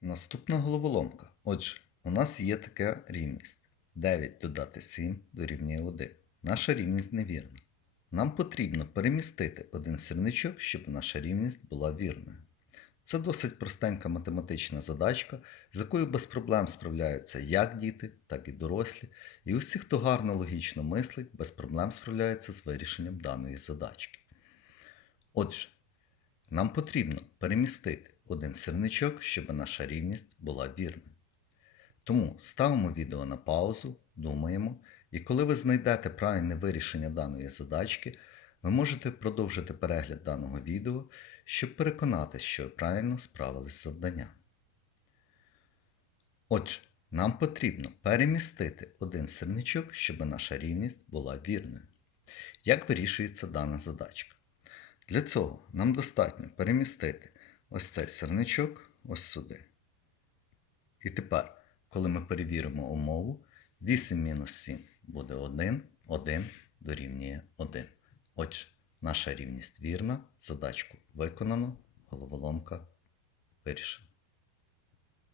Наступна головоломка. Отже, у нас є така рівність. 9 додати 7 дорівнює 1. Наша рівність невірна. Нам потрібно перемістити один сірничок, щоб наша рівність була вірною. Це досить простенька математична задачка, з якою без проблем справляються як діти, так і дорослі, і усі, хто гарно логічно мислить, без проблем справляються з вирішенням даної задачки. Отже, нам потрібно перемістити один сірничок, щоб наша рівність була вірною. Тому ставимо відео на паузу, думаємо, і коли ви знайдете правильне вирішення даної задачки, ви можете продовжити перегляд даного відео, щоб переконатися, що ви правильно справились з завданням. Отже, нам потрібно перемістити один сірничок, щоб наша рівність була вірною. Як вирішується дана задачка? Для цього нам достатньо перемістити ось цей сирничок ось сюди. І тепер, коли ми перевіримо умову, 8 мінус 7 буде 1, 1 дорівнює 1. Отже, наша рівність вірна, задачку виконано, головоломка вирішена.